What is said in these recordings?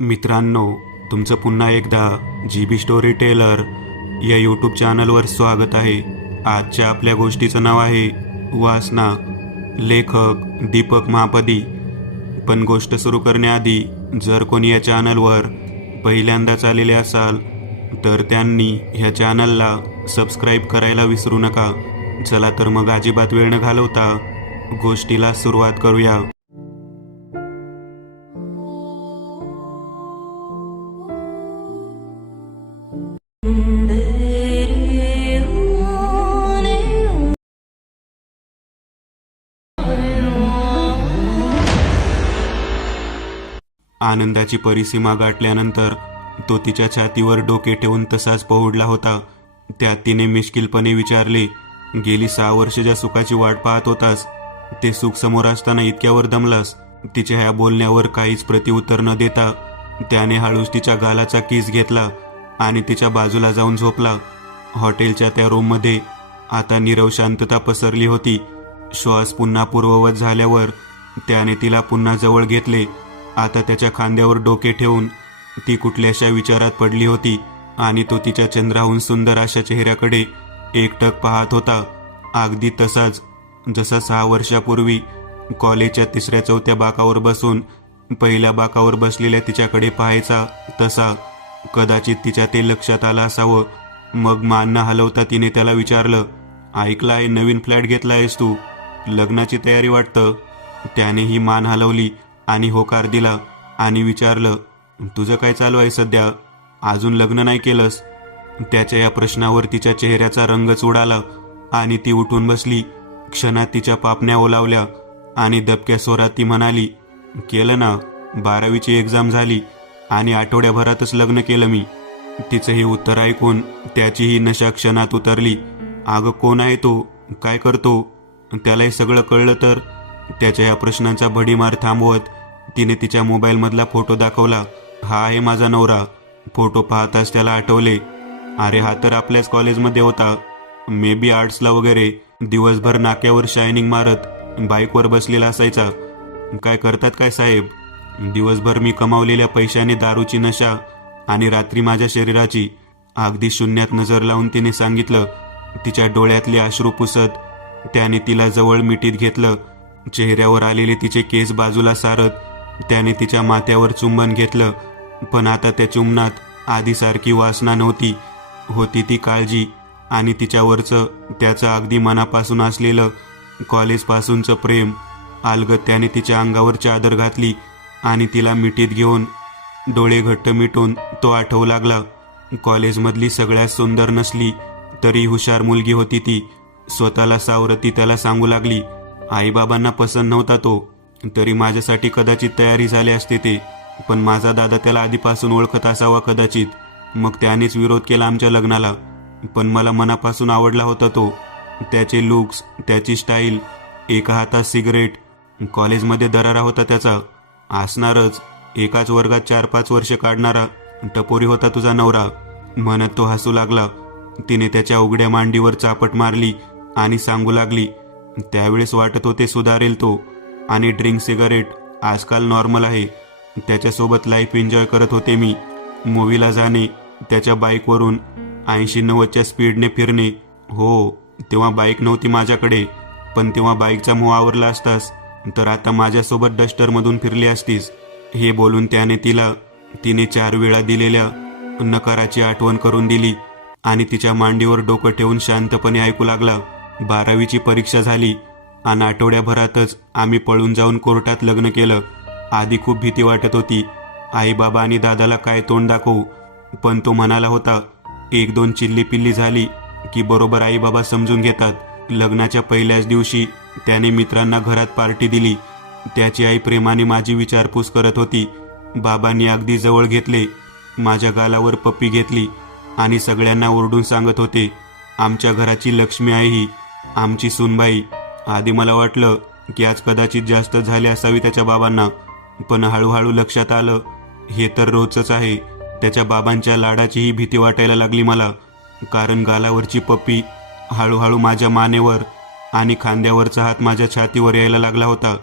मित्रांनो, तुमचं पुन्हा एकदा GB स्टोरी टेलर या यूट्यूब चॅनलवर स्वागत आहे. आजच्या आपल्या गोष्टीचं नाव आहे वासना, लेखक दीपक महापदी. पण गोष्ट सुरू करण्याआधी जर कोणी या चॅनलवर पहिल्यांदाच आलेले असाल तर त्यांनी ह्या चॅनलला सबस्क्राईब करायला विसरू नका. चला तर मग अजिबात वेळ न घालवता गोष्टीला सुरुवात करूया. आनंदाची परिसीमा गाठल्यानंतर तो तिच्या छातीवर डोके ठेवून तसाच पहुडला होता. त्यात तिने मिश्किलपणे विचारले, गेली 6 वर्ष ज्या सुखाची वाट पाहत होतास ते सुख समोर असताना इतक्यावर दमलास? तिच्या ह्या बोलण्यावर काहीच प्रतिउत्तर न देता त्याने हळूच तिच्या गालाचा किस घेतला आणि तिच्या बाजूला जाऊन झोपला. हॉटेलच्या त्या रूममध्ये आता नीरव शांतता पसरली होती. श्वास पुन्हा पूर्ववत झाल्यावर त्याने तिला पुन्हा जवळ घेतले. आता त्याच्या खांद्यावर डोके ठेवून ती कुठल्याशा विचारात पडली होती आणि तो तिच्या चंद्राहून सुंदर अशा चेहऱ्याकडे एकटक पाहत होता. अगदी तसाच जसा 6 वर्षापूर्वी कॉलेजच्या 3ऱ्या-4थ्या बाकावर बसून पहिल्या बाकावर बसलेल्या तिच्याकडे पाहायचा तसा. कदाचित तिच्या ते लक्षात आलं असावं. मग मान न हलवता तिने त्याला विचारलं, ऐकलं आहे नवीन फ्लॅट घेतला आहेस तू? लग्नाची तयारी वाटतं. त्यानेही मान हलवली आणि होकार दिला आणि विचारलं, तुझं काय चालू आहे सध्या? अजून लग्न नाही केलंस? त्याच्या या प्रश्नावर तिच्या चेहऱ्याचा रंगच उडाला आणि ती उठून बसली. क्षणात तिच्या पापण्या ओलावल्या आणि दबक्या स्वरात ती म्हणाली, केलं ना, 12वीची एक्झाम झाली आणि आठवड्याभरातच लग्न केलं मी. तिचं हे उत्तर ऐकून त्याचीही नशा क्षणात उतरली. अगं कोण आहे तो? काय करतो? त्यालाही सगळं कळलं तर? त्याच्या या प्रश्नांचा भडीमार थांबवत तिने तिच्या मोबाईलमधला फोटो दाखवला. हा आहे माझा नवरा. फोटो पाहताच त्याला आठवले, अरे हा तर आपल्याच कॉलेजमध्ये होता. मे बी आर्ट्सला वगैरे. दिवसभर नाक्यावर शायनिंग मारत बाईकवर बसलेला असायचा. काय करतात काय साहेब? दिवसभर मी कमावलेल्या पैशाने दारूची नशा आणि रात्री माझ्या शरीराची. अगदी शून्यात नजर लावून तिने सांगितलं. तिच्या डोळ्यातले अश्रू पुसत त्याने तिला जवळ मिठीत घेतलं. चेहऱ्यावर आलेले तिचे केस बाजूला सारत त्याने तिच्या माथ्यावर चुंबन घेतलं. पण आता त्या चुंबनात आधीसारखी वासना नव्हती. होती ती काळजी आणि तिच्यावरचं त्याचं अगदी मनापासून असलेलं कॉलेजपासूनचं प्रेम. अलगद त्याने तिच्या अंगावर चादर घातली आणि तिला मिठीत घेऊन डोळे घट्ट मिटून तो आठवू लागला. कॉलेजमधली सगळ्यात सुंदर नसली तरी हुशार मुलगी होती ती. स्वतःला सावरती त्याला सांगू लागली, आईबाबांना पसंत नव्हता तो, तरी माझ्यासाठी कदाचित तयारी झाले असते ते. पण माझा दादा त्याला आधीपासून ओळखत असावा कदाचित. मग त्यानेच विरोध केला आमच्या लग्नाला. पण मला मनापासून आवडला होता तो. त्याचे लुक्स, त्याची स्टाईल, एका हातात सिगरेट. कॉलेजमध्ये दरारा होता त्याचा. असणारच. एकाच वर्गात 4-5 वर्ष काढणारा टपोरी होता तुझा नवरा, म्हणत तो हसू लागला. तिने त्याच्या उघड्या मांडीवर चापट मारली आणि सांगू लागली, त्यावेळेस वाटत होते सुधारेल तो. आणि ड्रिंक सिगारेट आजकाल नॉर्मल आहे. त्याच्यासोबत लाईफ एन्जॉय करत होते मी. मूवीला जाणे, त्याच्या बाईकवरून 80-90च्या स्पीडने फिरणे. हो, तेव्हा बाईक नव्हती माझ्याकडे, पण तेव्हा बाईकचा मोह आवरला असतास तर आता माझ्यासोबत डस्टरमधून फिरली असतीस. हे बोलून तिने 4 वेळा दिलेल्या नकाराची आठवण करून दिली आणि तिच्या मांडीवर डोकं ठेवून शांतपणे ऐकू लागला. 12वीची परीक्षा झाली आणि आठवड्याभरातच आम्ही पळून जाऊन कोर्टात लग्न केलं. आधी खूप भीती वाटत होती. आई बाबा आणि दादाला काय तोंड दाखवू, पण तो म्हणाला होता, 1-2 चिल्ली-पिल्ली झाली की बरोबर आई बाबा समजून घेतात. लग्नाच्या पहिल्याच दिवशी त्याने मित्रांना घरात पार्टी दिली. त्याची आई प्रेमाने माझी विचारपूस करत होती. बाबांनी अगदी जवळ घेतले, माझ्या गालावर पप्पी घेतली आणि सगळ्यांना ओरडून सांगत होते, आमच्या घराची लक्ष्मी आहे ही, आमची सूनबाई. आधी मला वाटलं की आज कदाचित जास्त झाले असावी त्याच्या बाबांना, पण हळूहळू लक्षात आलं हे तर रोजच आहे. त्याच्या बाबांच्या लाडाचीही भीती वाटायला लागली मला, कारण गालावरची पप्पी हळूहळू माझ्या मानेवर आणि खांद्यावरचा हात माझ्या छातीवर यायला लागला होता.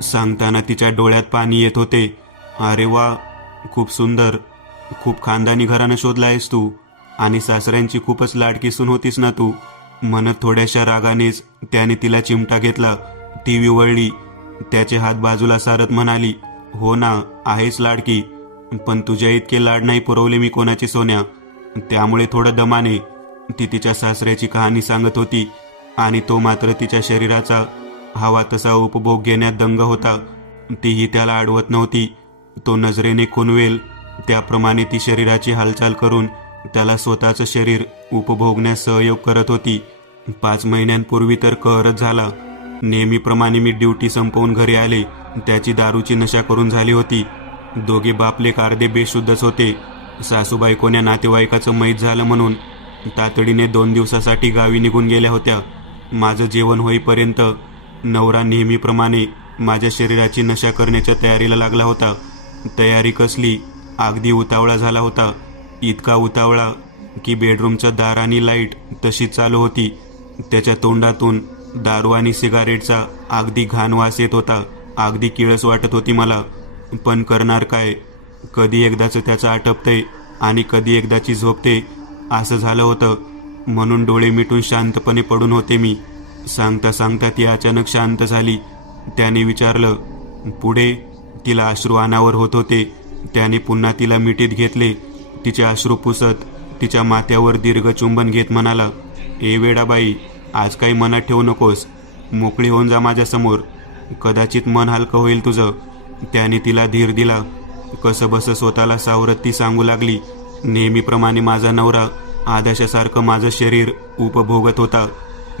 सांगताना तिच्या डोळ्यात पाणी येत होते. अरे वा, खूप सुंदर, खूप खानदानी घराणं शोधलं आहेस तू, आणि सासऱ्यांची खूपच लाडकी सून होतीस ना तू, म्हणत थोड्याशा रागानेच त्याने तिला चिमटा घेतला. ती विवळली. त्याचे हात बाजूला सारत म्हणाली, हो ना, आहेच लाडकी, पण तुझ्या इतके लाड नाही पुरवले मी कोणाची सोन्या, त्यामुळे थोडं दमाने. ती तिच्या सासऱ्याची कहाणी सांगत होती आणि तो मात्र तिच्या शरीराचा हवा तसा उपभोग घेण्यात दंग होता. तीही त्याला अडवत नव्हती. तो नजरेने खुणवेल त्याप्रमाणे ती शरीराची हालचाल करून त्याला स्वतःचं शरीर उपभोगण्यास सहयोग करत होती. 5 महिन्यांपूर्वी तर कहरच झाला. नेहमीप्रमाणे मी ड्युटी संपवून घरी आले. त्याची दारूची नशा करून झाली होती. दोघे बापलेक अर्धे बेशुद्धच होते. सासूबाई कोण्या नातेवाईकाचं मैत झालं म्हणून तातडीने 2 दिवसासाठी गावी निघून गेल्या होत्या. माझं जेवण होईपर्यंत नवरा नेहमीप्रमाणे माझ्या शरीराची नशा करण्याच्या तयारीला लागला होता. तयारी कसली, अगदी उतावळा झाला होता. इतका उतावळा की बेडरूमचं दार आणि लाईट तशीच चालू होती. त्याच्या तोंडातून दारू आणि सिगारेटचा अगदी घाण वास येत होता. अगदी किळस वाटत होती मला, पण करणार काय? कधी एकदाचं त्याचं आटपतंय आणि कधी एकदाची झोपते, असं झालं होतं. म्हणून डोळे मिटून शांतपणे पडून होते मी. सांगता सांगता ती अचानक शांत झाली. त्याने विचारलं, पुढे? तिला अश्रू अनावर होत होते. त्याने पुन्हा तिला मिठीत घेतले. तिचे अश्रू पुसत तिच्या माथ्यावर दीर्घ चुंबन घेत म्हणाला, ए वेडाबाई, आज काही मनात ठेवू नकोस. मोकळी होऊन जा माझ्यासमोर. कदाचित मन हलकं होईल तुझं. त्याने तिला धीर दिला. कसं बसं स्वतःला सावरत ती सांगू लागली, नेहमीप्रमाणे माझा नवरा आदर्शासारखं माझं शरीर उपभोगत होता.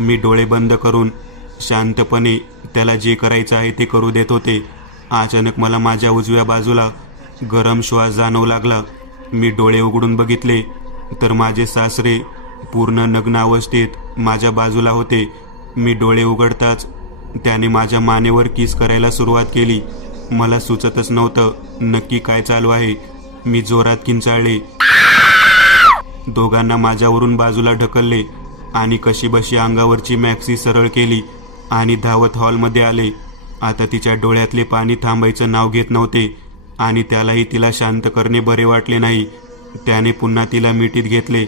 मी डोळे बंद करून शांतपणे त्याला जे करायचं आहे ते करू देत होते. अचानक मला माझ्या उजव्या बाजूला गरम श्वास जाणवू लागला. मी डोळे उघडून बघितले तर माझे सासरे पूर्ण नग्न अवस्थेत माझ्या बाजूला होते. मी डोळे उघडताच त्याने माझ्या मानेवर किस करायला सुरुवात केली. मला सुचतच नव्हतं नक्की काय चालू आहे. मी जोरात किंचाळले. दोघांना माझ्यावरून बाजूला ढकलले आणि कशीबशी अंगावरची मॅक्सी सरळ केली आणि धावत हॉलमध्ये आले. आता तिच्या डोळ्यातले पाणी थांबायचं नाव घेत नव्हते आणि त्यालाही तिला शांत करणे बरे वाटले नाही. त्याने पुन्हा तिला मिठीत घेतले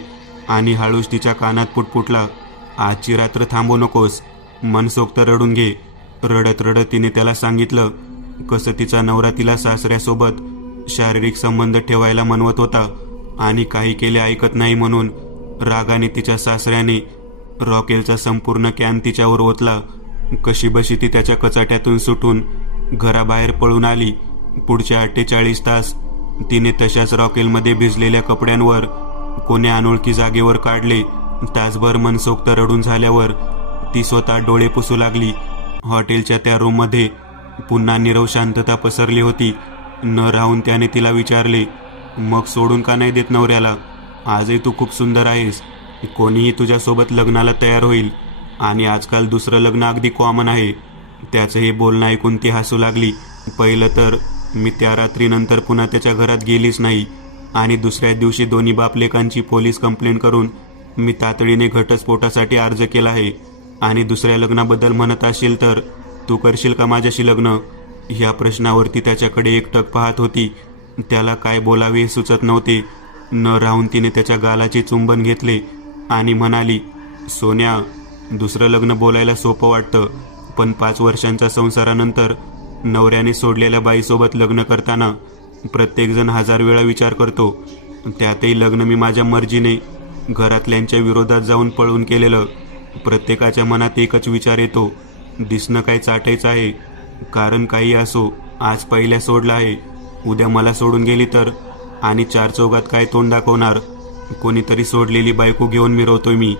आणि हळूच तिच्या कानात पुटपुटला, आजची रात्र थांबू नकोस, मनसोक्त रडून घे. रडत रडत तिने त्याला सांगितलं कसं तिचा नवरा तिला सासऱ्यासोबत शारीरिक संबंध ठेवायला म्हणवत होता आणि काही केले ऐकत नाही म्हणून रागाने तिच्या सासऱ्याने रॉकेलचा संपूर्ण कॅन तिच्यावर ओतला. कशीबशी ती त्याच्या कचाट्यातून सुटून घराबाहेर पळून आली. पुढच्या 48 तास तिने तशाच रॉकेलमध्ये भिजलेल्या कपड्यांवर कोण्या अनोळखी जागेवर काढले. तासभर मनसोक्त रडून झाल्यावर ती स्वतः डोळे पुसू लागली. हॉटेलच्या त्या रूममध्ये पुन्हा नीरव शांतता पसरली होती. न राहून त्याने तिला विचारले, मग सोडून का नाही देत नवऱ्याला? आजही तू खूप सुंदर आहेस. कोणीही तुझ्यासोबत लग्नाला तयार होईल आणि आजकाल दुसरं लग्न अगदी कॉमन आहे. त्याचं हे बोलणं ऐकून ती हसू लागली. पहिलं तर मी त्या रात्रीनंतर पुन्हा त्याच्या घरात गेलीच नाही आणि दुसऱ्या दिवशी दोन्ही बापलेकांची पोलीस कंप्लेंट करून मी तातडीने घटस्फोटासाठी अर्ज केला आहे. आणि दुसऱ्या लग्नाबद्दल म्हणत असशील तर तू करशील का माझ्याशी लग्न? ह्या प्रश्नावरती त्याच्याकडे एकटक पाहत होती. त्याला काय बोलावे हे सुचत नव्हते. न राहून तिने त्याच्या गालाचे चुंबन घेतले आणि म्हणाली, सोन्या, दुसरं लग्न बोलायला सोपं वाटतं, पण 5 वर्षांच्या संसारानंतर नवऱ्याने सोडलेल्या बाईसोबत लग्न करताना प्रत्येकजण 1000 वेळा विचार करतो. त्यातही लग्न मी माझ्या मर्जीने घरातल्यांच्या विरोधात जाऊन पळून केलेलं. प्रत्येकाच्या मनात एकच विचार येतो, दिसणं काय चाटायचं आहे. कारण काही असो, आज पहिल्या सोडला आहे, उद्या मला सोडून गेली तर? आणि 4 चौघात काय तोंड दाखवणार? कोणीतरी सोडलेली बायको घेऊन मिरवतोय मी.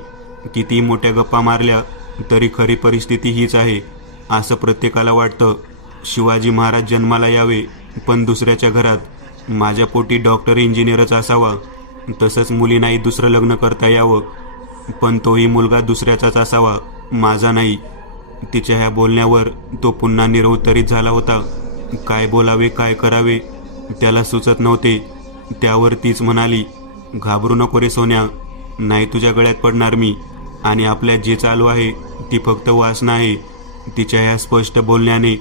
किती मोठ्या गप्पा मारल्या तरी खरी परिस्थिती हीच आहे, असं प्रत्येकाला वाटतं. शिवाजी महाराज जन्माला यावे पण दुसऱ्याच्या घरात. माझ्या पोटी डॉक्टर इंजिनियरच असावा. तसंच मुलींनाही दुसरं लग्न करता यावं, पण तोही मुलगा दुसऱ्याचाच असावा, माझा नाही. तिच्या ह्या बोलण्यावर तो पुन्हा निरउत्तरित झाला होता. काय बोलावे काय करावे त्याला सुचत नव्हते. त्यावर तीच म्हणाली, घाबरू नको रे सोन्या, नाही तुझ्या गळ्यात पडणार मी. आणि आपल्यात जे चालू आहे ती फक्त वासना आहे. तिच्या ह्या स्पष्ट बोलण्याने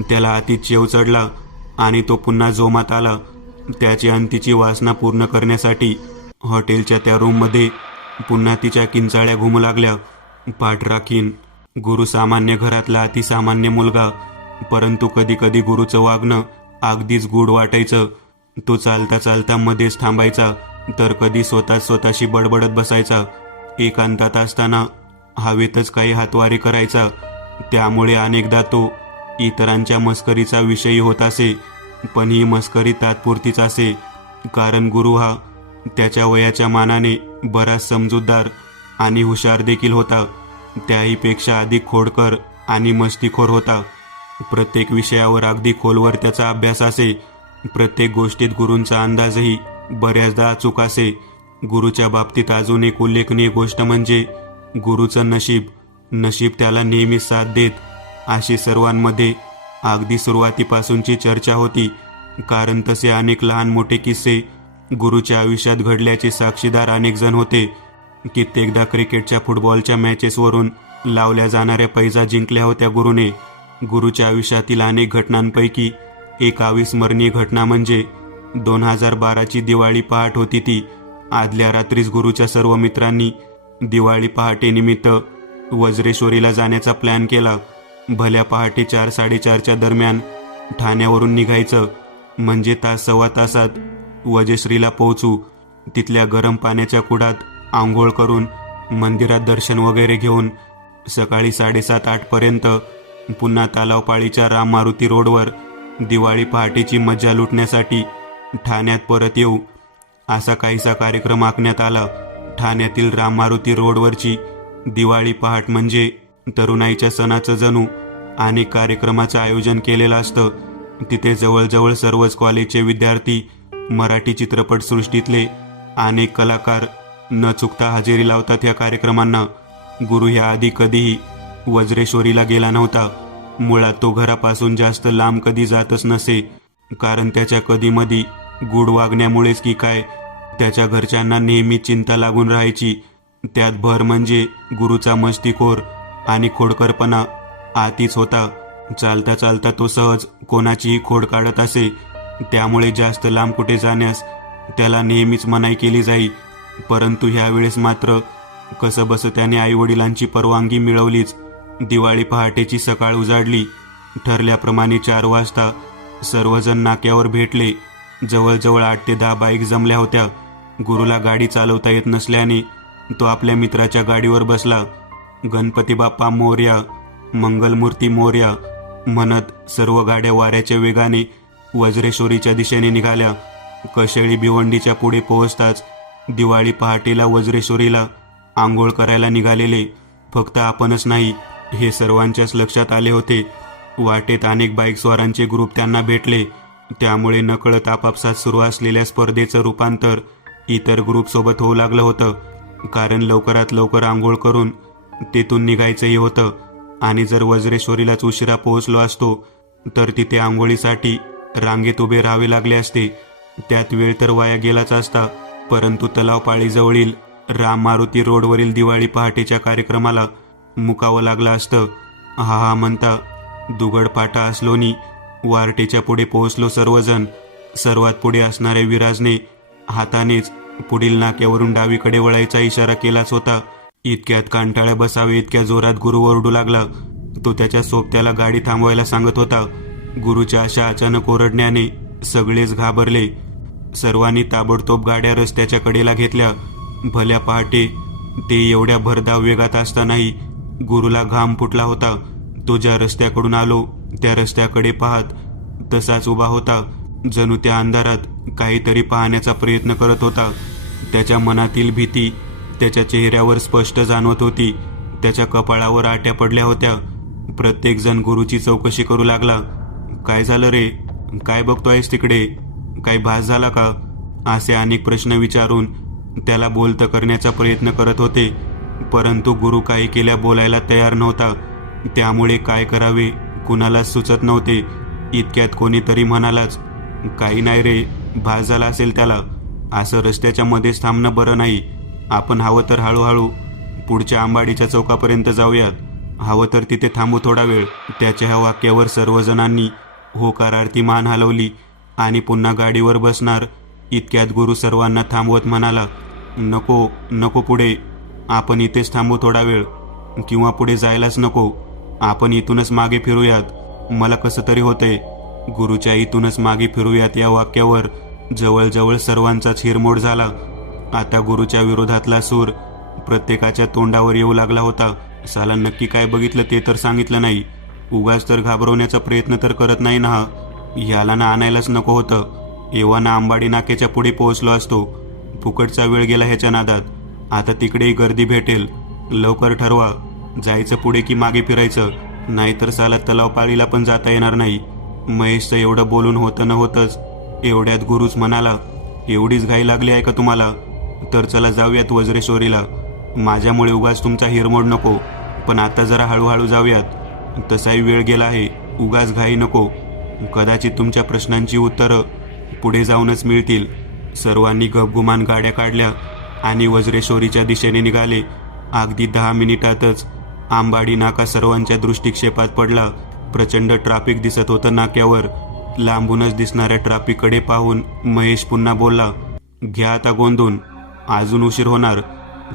त्याला अति चेव चढला आणि तो पुन्हा जोमात आला. त्याची आणि तिची वासना पूर्ण करण्यासाठी हॉटेलच्या त्या रूममध्ये पुन्हा तिच्या किंचाळ्या घुमू लागल्या. पाठ राखीन. गुरु सामान्य घरातला अतिसामान्य मुलगा, परंतु कधी कधी गुरुचं वागणं अगदीच गूढ वाटायचं. तो चालता चालता मध्येच थांबायचा, तर कधी स्वतःशी बडबडत बसायचा. एकांतात असताना हवेतच काही हातवारे करायचा. त्यामुळे अनेकदा तो इतरांच्या मस्करीचा विषयी होत असे, पण ही मस्करी तात्पुरतीच असे, कारण गुरु हा त्याच्या वयाच्या मानाने बराच समजूतदार आणि हुशार देखील होता. त्याहीपेक्षा अधिक खोडकर आणि मस्तीखोर होता. प्रत्येक विषयावर अगदी खोलवर त्याचा अभ्यास असे. प्रत्येक गोष्टीत गुरूंचा अंदाजही बऱ्याचदा अचूक असे. गुरुच्या बाबतीत अजून एक उल्लेखनीय गोष्ट म्हणजे गुरुचं नशीब त्याला नेहमी साथ देत, अशी सर्वांमध्ये अगदी सुरुवातीपासूनची चर्चा होती. कारण तसे अनेक लहान मोठे किस्से गुरुच्या आयुष्यात घडल्याचे साक्षीदार अनेक जण होते. कित्येकदा क्रिकेटच्या फुटबॉलच्या मॅचेसवरून लावल्या जाणाऱ्या पैजा जिंकल्या होत्या गुरुने. गुरुच्या आयुष्यातील अनेक घटनांपैकी एक अविस्मरणीय घटना म्हणजे 2012ची दिवाळी पहाट होती. ती आदल्या रात्रीच गुरुच्या सर्व मित्रांनी दिवाळी पहाटेनिमित्त वज्रेश्वरीला जाण्याचा प्लॅन केला. भल्या पहाटे 4-4:30च्या दरम्यान ठाण्यावरून निघायचं, म्हणजे सव्वा तासात वज्रेश्वरीला पोहोचू. तिथल्या गरम पाण्याच्या कुडात आंघोळ करून मंदिरात दर्शन वगैरे घेऊन सकाळी 7:30-8 पर्यंत पुन्हा तलावपाळीच्या राम मारुती रोडवर दिवाळी पहाटेची मज्जा लुटण्यासाठी ठाण्यात परत येऊ, असा काहीसा कार्यक्रम आखण्यात आला. ठाण्यातील राम मारुती रोडवरची दिवाळी पहाट म्हणजे तरुणाईच्या सणाचं जणू अनेक कार्यक्रमाचं आयोजन केलेलं असतं. तिथे जवळजवळ सर्वच कॉलेजचे विद्यार्थी, मराठी चित्रपटसृष्टीतले अनेक कलाकार न चुकता हजेरी लावतात या कार्यक्रमांना. गुरु ह्याआधी कधीही वज्रेश्वरीला गेला नव्हता. मुळात तो घरापासून जास्त लांब कधी जातच नसे, कारण त्याच्या कधीमधी गूढ वागण्यामुळेच की काय त्याच्या घरच्यांना नेहमी चिंता लागून राहायची. त्यात भर म्हणजे गुरुचा मस्तीखोर आणि खोडकरपणा आतीच होता. चालता चालता तो सहज कोणाचीही खोड काढत असे. त्यामुळे जास्त लांब कुठे जाण्यास त्याला नेहमीच मनाई केली जाई. परंतु ह्यावेळेस मात्र कसंबस त्याने आईवडिलांची परवानगी मिळवलीच. दिवाळी पहाटेची सकाळ उजाडली. ठरल्याप्रमाणे 4 वाजता सर्वजण नाक्यावर भेटले. जवळजवळ 8 ते 10 बाईक जमल्या होत्या. गुरुला गाडी चालवता येत नसल्याने तो आपल्या मित्राच्या गाडीवर बसला. गणपती बाप्पा मोरया, मंगलमूर्ती मोरया म्हणत सर्व गाड्या वाऱ्याच्या वेगाने वज्रेश्वरीच्या दिशेने निघाल्या. कशेळी भिवंडीच्या पुढे पोहोचताच दिवाळी पहाटेला वज्रेश्वरीला आंघोळ करायला निघालेले फक्त आपणच नाही, हे सर्वांच्याच लक्षात आले होते. वाटेत अनेक बाईकस्वारांचे ग्रुप त्यांना भेटले. त्यामुळे नकळत आपापसात सुरू असलेल्या स्पर्धेचं रूपांतर इतर ग्रुपसोबत होऊ लागलं होतं. कारण लवकरात लवकर आंघोळ करून तेथून निघायचंही होतं. आणि जर वज्रेश्वरीलाच उशिरा पोहोचलो असतो तर तिथे आंघोळीसाठी रांगेत उभे राहावे लागले असते. त्यात वेळ तर वाया गेलाच असता. परंतु तलावपाळीजवळील राम मारुती रोडवरील दिवाळी पहाटेच्या कार्यक्रमाला मुकावं लागलं असतं. हा म्हणता दुगड पाटा असलोनी वारटेच्या पुढे पोहोचलो सर्वजण. सर्वात पुढे असणाऱ्या विराजने हातानेच पुढील नाक्यावरून डावीकडे वळायचा इशारा केलाच होता. इतक्यात कांटाळ्या बसावे इतक्या जोरात गुरु ओरडू लागला. तो त्याच्या सोबत्याला गाडी थांबवायला सांगत होता. गुरुच्या अशा अचानक ओरडण्याने सगळेच घाबरले. सर्वांनी ताबडतोब गाड्या रस्त्याच्या कडेला घेतल्या. भल्या पहाटे ते एवढ्या भरधाव वेगात असतानाही गुरुला घाम फुटला होता. तो ज्या रस्त्याकडून आलो त्या रस्त्याकडे पाहत तसाच उभा होता, जणू त्या अंधारात काहीतरी पाहण्याचा प्रयत्न करत होता. त्याच्या मनातील भीती त्याच्या चेहऱ्यावर स्पष्ट जाणवत होती. त्याच्या कपाळावर आट्या पडल्या होत्या. प्रत्येक जण गुरुची चौकशी करू लागला. काय झालं रे? काय बघतोयस तिकडे? काही भास झाला का? असे अनेक प्रश्न विचारून त्याला बोलतं करण्याचा प्रयत्न करत होते. परंतु गुरु काही केल्या बोलायला तयार नव्हता. त्यामुळे काय करावे कुणालाच सुचत नव्हते. इतक्यात कोणीतरी म्हणालाच, काही नाही रे, भास झाला असेल त्याला. असं रस्त्याच्या मध्येच थांबणं बरं नाही. आपण हवं तर हळूहळू पुढच्या आंबाडीच्या चौकापर्यंत जाऊयात. हवं तर तिथे थांबू थोडा वेळ. त्याच्या ह्या वाक्यावर सर्वजणांनी होकारार्थी मान हलवली. आणि पुन्हा गाडीवर बसणार इतक्यात गुरु सर्वांना थांबवत म्हणाला, नको नको, पुढे आपण इथेच थांबू थोडा वेळ, किंवा पुढे जायलाच नको. आपण इथूनच मागे फिरूयात. मला कसं तरी होतंय. गुरुच्या इथूनच मागे फिरूयात या वाक्यावर जवळजवळ सर्वांचाच हिरमोड झाला. आता गुरुच्या विरोधातला सूर प्रत्येकाच्या तोंडावर येऊ लागला होता. साला नक्की काय बघितलं ते तर सांगितलं नाही. उगाच तर घाबरवण्याचा प्रयत्न तर करत नाही ना. ह्याला ना आणायलाच नको होतं. एव्हा आंबाडी नाक्याच्या पुढे पोहोचलो असतो. फुकटचा वेळ गेला ह्याच्या नादात. आता तिकडेही गर्दी भेटेल. लवकर ठरवा, जायचं पुढे की मागे फिरायचं, नाहीतर साला तलाव पाळीला पण जाता येणार नाही. महेशचं एवढं बोलून होतं न होतंच. एवढ्यात गुरुच म्हणाला, एवढीच घाई लागली आहे का तुम्हाला? तर चला जाऊयात वज्रेश्वरीला. माझ्यामुळे उगाच तुमचा हिरमोड नको, पण आता जरा हळूहळू जाऊयात. तसाही वेळ गेला आहे. उगाच घाई नको. कदाचित तुमच्या प्रश्नांची उत्तरं पुढे जाऊनच मिळतील. सर्वांनी गपगुमान गाड्या काढल्या आणि वज्रेश्वरीच्या दिशेने निघाले. अगदी 10 मिनिटातच आंबाडी नाका सर्वांच्या दृष्टिक्षेपात पडला. प्रचंड ट्रॅफिक दिसत होतं नाक्यावर. लांबूनच दिसणाऱ्या ट्रॅफिककडे पाहून महेश पुन्हा बोलला, घ्या आता गोंधून, अजून उशीर होणार.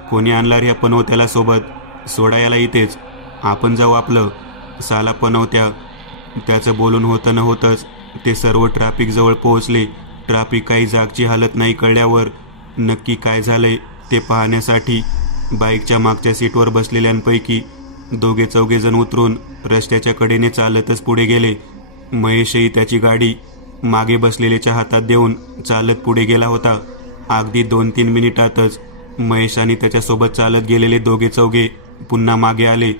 कोणी आणला रे पनवत्याला सोबत? सोडायला इथेच, आपण जाऊ आपलं. साला पनवत्या. त्याचं बोलून होतं न होतंच ते सर्व ट्रॅफिक जवळ पोहोचले. ट्रॅफिक काही जागची हालत नाही कळल्यावर नक्की काय झालंय ते पाहण्यासाठी बाईकच्या मागच्या सीटवर बसलेल्यांपैकी 2-4 जण उतरून रस्त्याच्या कडेने चालतच पुढे गेले. महेशही त्याची गाडी मागे बसलेल्याच्या हातात देऊन चालत पुढे गेला होता. अगदी 2-3 मिनिटातच महेश आणि त्याच्यासोबत चालत गेलेले 2-4 पुन्हा मागे आले.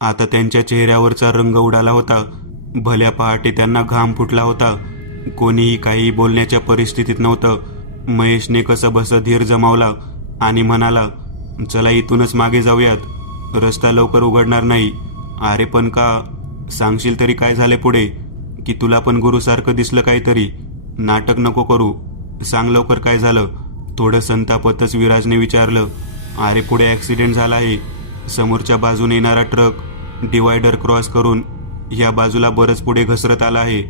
आता त्यांच्या चेहऱ्यावरचा रंग उडाला होता. भल्या पहाटे त्यांना घाम फुटला होता. कोणीही काही बोलण्याच्या परिस्थितीत नव्हतं. महेशने कसं बसं धीर जमावला आणि म्हणाला, चला इथूनच मागे जाऊयात. रस्ता लवकर उघडणार नाही. अरे पण का? सांगशील तरी काय झाले पुढे? की तुला पण गुरुसारखं दिसलं काहीतरी? नाटक नको करू. सांग लवकर काय झालं? थोडं संतापतच विराजने विचारलं. अरे पुढे ॲक्सिडेंट झाला आहे. समोरच्या बाजूने येणारा ट्रक डिवायडर क्रॉस करून ह्या बाजूला बरंच पुढे घसरत आला आहे.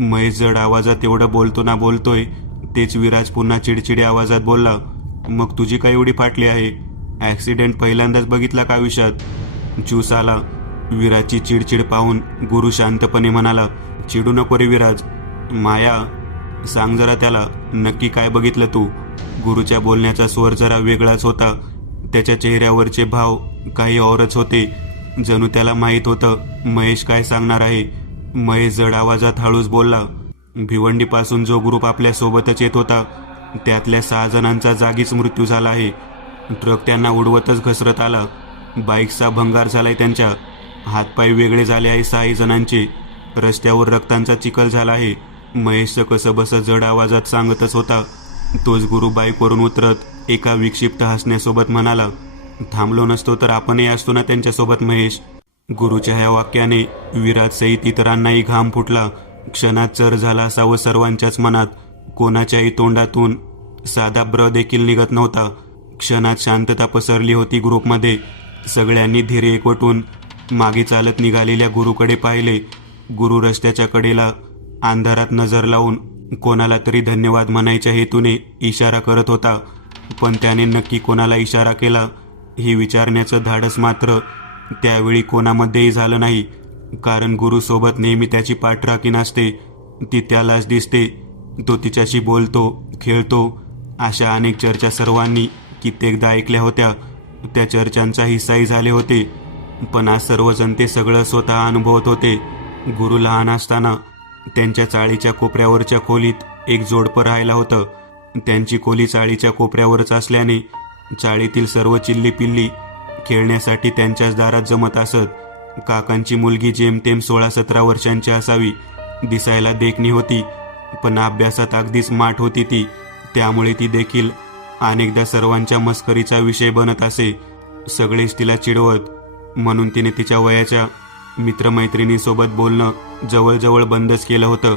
महेश जड आवाजात एवढं बोलतो ना बोलतोय तेच विराज पुन्हा चिडचिडे आवाजात बोलला, मग तुझी काय एवढी फाटली आहे? ॲक्सिडेंट पहिल्यांदाच बघितला का आयुष्यात? ज्यूस आला. विराजची चिडचिड पाहून गुरु शांतपणे म्हणाला, चिडू नको रे विराज. माया, सांग जरा त्याला नक्की काय बघितलं तू? गुरुच्या बोलण्याचा स्वर जरा वेगळाच होता. त्याच्या चेहऱ्यावरचे भाव काही औरच होते. जणू त्याला माहीत होतं महेश काय सांगणार आहे. महेश जड आवाजात हळूच बोलला, भिवंडीपासून जो ग्रुप आपल्या सोबतच येत होता त्यातल्या 6 जणांचा जागीच मृत्यू झाला आहे. ट्रक त्यांना उडवतच घसरत आला. बाईकचा भंगार झालाय. त्यांच्या हातपाय वेगळे झाले आहे 6 जणांचे. रस्त्यावर रक्तांचा चिखल झाला आहे. महेशचं कसं बसं जड आवाजात सांगतच होता. तोच गुरु बाईकवरून उतरत एका विक्षिप्त हसण्यासोबत म्हणाला, थांबलो नसतो तर आपणही असतो ना त्यांच्यासोबत महेश. गुरुच्या ह्या वाक्याने विराज सहित इतरांनाही घाम फुटला. क्षणात चर झाला असावं सर्वांच्याच मनात. कोणाच्याही तोंडातून साधा ब्र देखील निघत नव्हता. क्षणात शांतता पसरली होती ग्रुपमध्ये. सगळ्यांनी धीर एकवटून मागे चालत निघालेल्या गुरुकडे पाहिले. गुरु रस्त्याच्या कडेला अंधारात नजर लावून कोणाला तरी धन्यवाद म्हणायच्या हेतूने इशारा करत होता. पण त्याने नक्की कोणाला इशारा केला हे विचारण्याचं धाडस मात्र त्यावेळी कोणामध्येही झालं नाही. कारण गुरुसोबत नेहमी त्याची पाठराखी नसते. ती त्यालाच दिसते. तो तिच्याशी बोलतो, खेळतो. अशा अनेक चर्चा सर्वांनी कित्येकदा ऐकल्या होत्या. त्या चर्चांचा हिस्साही झाले होते. पण आज सर्वजण ते सगळं स्वतः अनुभवत होते. गुरु लहान असताना त्यांच्या चाळीच्या कोपऱ्यावरच्या खोलीत एक जोडपं राहायला होतं. त्यांची खोली चाळीच्या कोपऱ्यावरच असल्याने चाळीतील सर्व चिल्ली पिल्ली खेळण्यासाठी त्यांच्याच दारात जमत असत. काकांची मुलगी जेमतेम 16-17 वर्षांची असावी. दिसायला देखणी होती, पण अभ्यासात अगदीच माठ होती ती. त्यामुळे ती देखील अनेकदा सर्वांच्या मस्करीचा विषय बनत असे. सगळेच तिला चिडवत. म्हणून तिने तिच्या वयाच्या मित्रमैत्रिणींसोबत बोलणं जवळजवळ बंदच केलं होतं.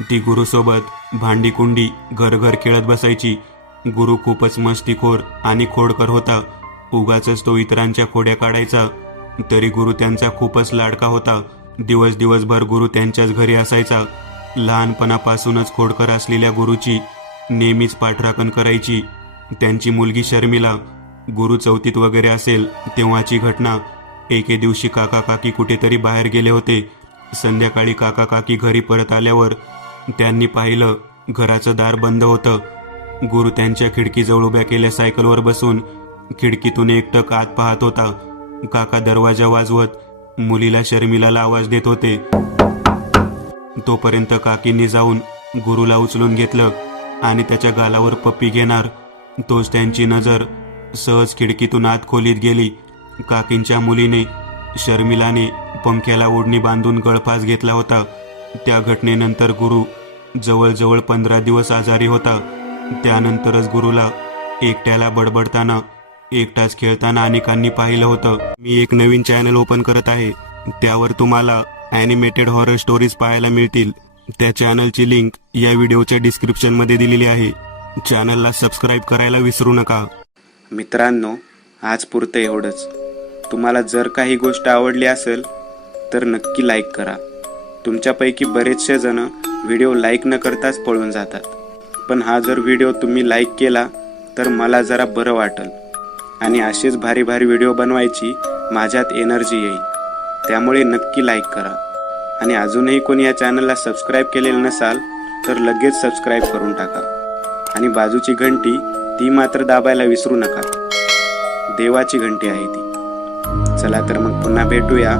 ती गुरुसोबत भांडीकुंडी घर खेळत बसायची. गुरु खूपच मस्तीखोर आणि खोडकर होता. उगाचच तो इतरांच्या खोड्या काढायचा. तरी गुरु त्यांचा खूपच लाडका होता. दिवसभर गुरु त्यांच्याच घरी असायचा. लहानपणापासूनच खोडकर असलेल्या गुरुची नेहमीच पाठराखण करायची. त्यांची मुलगी शर्मिला गुरु चौथीत वगैरे असेल तेव्हाची घटना. एके दिवशी काका काकी कुठेतरी बाहेर गेले होते. संध्याकाळी काका काकी घरी परत आल्यावर त्यांनी पाहिलं घराचं दार बंद होतं. गुरु त्यांच्या खिडकीजवळ उभ्या केल्या सायकलवर बसून खिडकीतून एकटक आत पाहत होता. काका दरवाजा वाजवत मुलीला शर्मिलाला आवाज देत होते. तोपर्यंत काकींनी जाऊन गुरुला उचलून घेतलं आणि त्याच्या गालावर पप्पी घेणार तोच त्यांची नजर सहज खिडकीतून आत खोलीत गेली. काकींच्या मुलीने शर्मिलाने पंख्याला ओढणी बांधून गळफास घेतला होता. त्या घटनेनंतर गुरु जवळजवळ 15 दिवस आजारी होता. त्यानंतरच गुरुला एकट्याला बडबडताना एकटाच खेळताना अनेकांनी पाहिलं होतं. मी एक नवीन चॅनल ओपन करत आहे. त्यावर तुम्हाला ॲनिमेटेड हॉरर स्टोरीज पाहायला मिळतील. त्या चॅनलची लिंक या व्हिडिओच्या डिस्क्रिप्शनमध्ये दिलेली आहे. चॅनलला सबस्क्राईब करायला विसरू नका. मित्रांनो, आज पुरतं एवढंच. तुम्हाला जर काही गोष्ट आवडली असेल तर नक्की लाईक करा. तुमच्यापैकी बरेचसे जण व्हिडिओ लाईक न करताच पळून जातात. पण हा जर व्हिडिओ तुम्ही लाईक केला तर मला जरा बरं वाटेल आणि असेच भारी भारी व्हिडिओ बनवायची माझ्यात एनर्जी येईल. त्यामुळे नक्की लाईक करा. आणि अजूनही कोणी या चॅनलला सबस्क्राईब केलेलं नसाल तर लगेच सबस्क्राईब करून टाका. आणि बाजूची घंटी ती मात्र दाबायला विसरू नका. देवाची घंटी आहे ती. चला तर मग पुन्हा भेटूया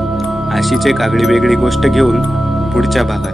अशीच एक आगळी वेगळी गोष्ट घेऊन पुढच्या भागात.